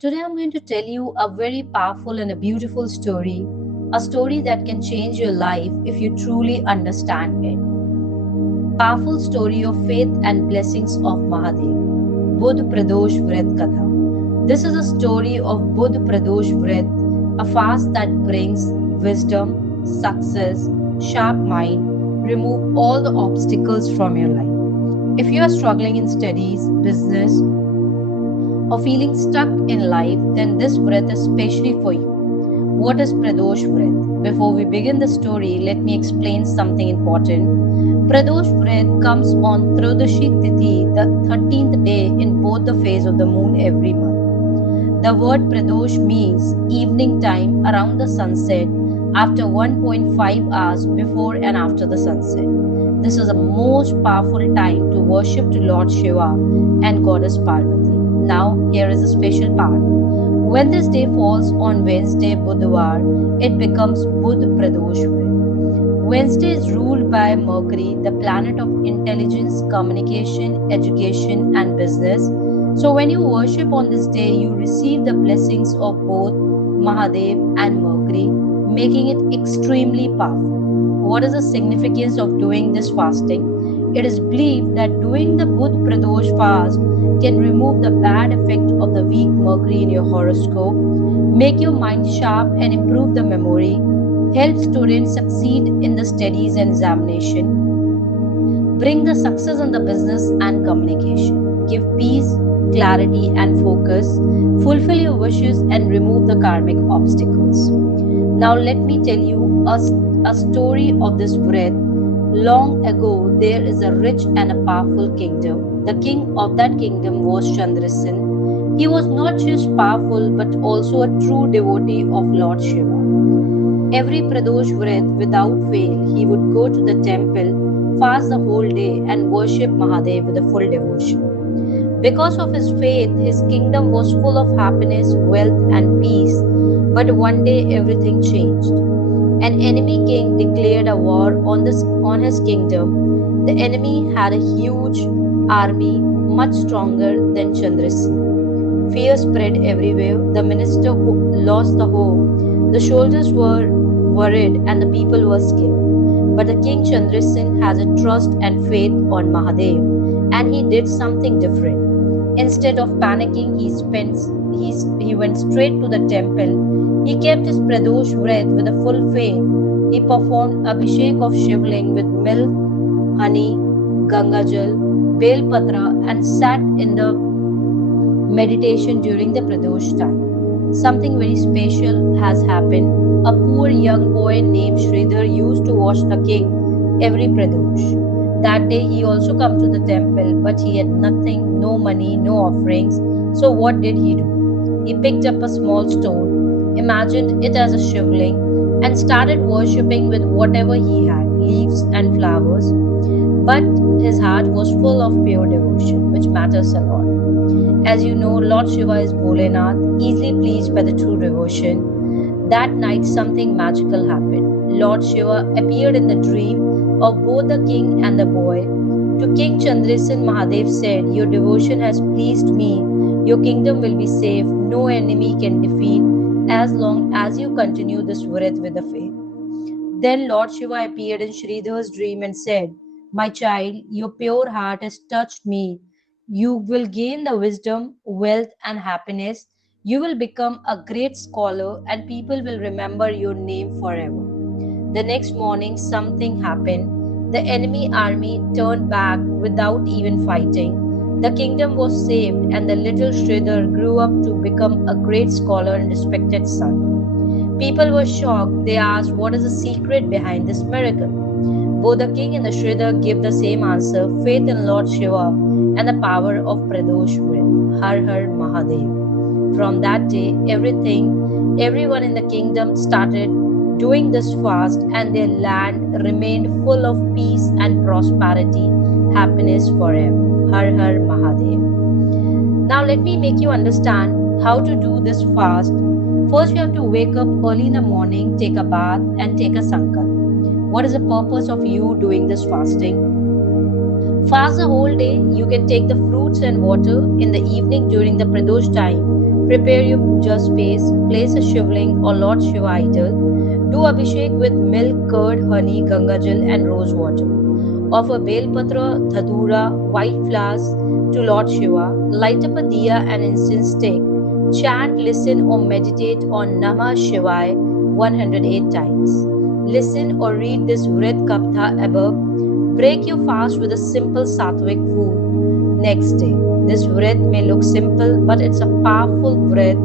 Today I'm going to tell you a very powerful and a beautiful story, a story that can change your life if you truly understand it. Powerful story of faith and blessings of Mahadev. Budh Pradosh Vrit Katha. This is a story of Budh Pradosh Vrit, a fast that brings wisdom, success, sharp mind, remove all the obstacles from your life. If you are struggling in studies, business, or feeling stuck in life, then this Vrit is specially for you. What is Pradosh Vrit? Before we begin the story, let me explain something important. Pradosh Vrit comes on Trodashi Tithi, the 13th day in both the phase of the moon every month. The word Pradosh means evening time around the sunset after 1.5 hours before and after the sunset. This is the most powerful time to worship to Lord Shiva and Goddess Parvati. Now, here is a special part. When this day falls on Wednesday, Budhwar, it becomes Budh Pradosh Vrit. Wednesday is ruled by Mercury, the planet of intelligence, communication, education, and business. So, when you worship on this day, you receive the blessings of both Mahadev and Mercury, making it extremely powerful. What is the significance of doing this fasting? It is believed that doing the Budh Pradosh fast can remove the bad effect of the weak Mercury in your horoscope, make your mind sharp and improve the memory, help students succeed in the studies and examination, bring the success in the business and communication, give peace, clarity and focus, fulfill your wishes and remove the karmic obstacles. Now let me tell you a story of this Vrit. Long ago, there is a rich and a powerful kingdom. The king of that kingdom was Chandrasen. He was not just powerful but also a true devotee of Lord Shiva. Every Pradosh Vrit, without fail, he would go to the temple, fast the whole day, and worship Mahadev with a full devotion. Because of his faith, his kingdom was full of happiness, wealth, and peace. But one day, everything changed. An enemy king declared a war on his kingdom. The enemy had a huge army, much stronger than Chandrasen. Fear spread everywhere. The minister lost the hope. The soldiers were worried and the people were scared. But the king Chandrasen has a trust and faith on Mahadev, and he did something different. Instead of panicking, he went straight to the temple. He kept his Pradosh Vrit with a full faith. He performed Abhishek of Shivling with milk, honey, Gangajal, Bel Patra, and sat in the meditation during the Pradosh time. Something very special has happened. A poor young boy named Sridhar used to watch the king every Pradosh. That day he also come to the temple, but he had nothing, no money, no offerings. So what did he do? He picked up a small stone, imagined it as a shivling, and started worshipping with whatever he had, leaves and flowers. But his heart was full of pure devotion, which matters a lot. As you know, Lord Shiva is Bholenath, easily pleased by the true devotion. That night, something magical happened. Lord Shiva appeared in the dream of both the king and the boy. To King Chandrasen, Mahadev said, "Your devotion has pleased me. Your kingdom will be safe. No enemy can defeat as long as you continue this Vrit with the faith." Then Lord Shiva appeared in Sridhar's dream and said, "My child, your pure heart has touched me. You will gain the wisdom, wealth, and happiness. You will become a great scholar, and people will remember your name forever." The next morning, something happened. The enemy army turned back without even fighting. The kingdom was saved, and the little Sridhar grew up to become a great scholar and respected son. People were shocked. They asked, "What is the secret behind this miracle?" Both the king and the Sridhar gave the same answer: faith in Lord Shiva and the power of Pradosh Vrit. Har Har Mahadev. From that day, everyone in the kingdom started doing this fast, and their land remained full of peace and prosperity, happiness forever. Har Har Mahadev. Now let me make you understand how to do this fast. First, you have to wake up early in the morning, take a bath, and take a sankalp. What is the purpose of you doing this fasting? Fast the whole day. You can take the fruits and water in the evening during the Pradosh time. Prepare your puja space, place a shivling or Lord Shiva idol. Do abhishek with milk, curd, honey, gangajal, and rose water. Offer belpatra, dhadura, white flowers to Lord Shiva. Light up a diya and incense stick. Chant, listen, or meditate on Namah Shivaya 108 times. Listen or read this Vrit Kaptha above. Break your fast with a simple sattvic food next day. This Vrit may look simple, but it's a powerful Vrit.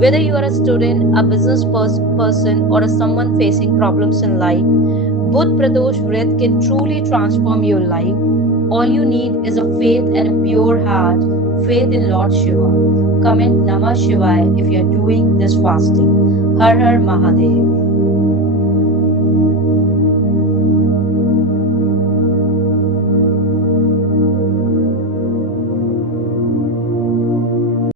Whether you are a student, a business person, or someone facing problems in life, Budh Pradosh Vrit can truly transform your life. All you need is a faith and a pure heart, faith in Lord Shiva. Comment Namah Shivaya if you are doing this fasting. Har Har Mahadev.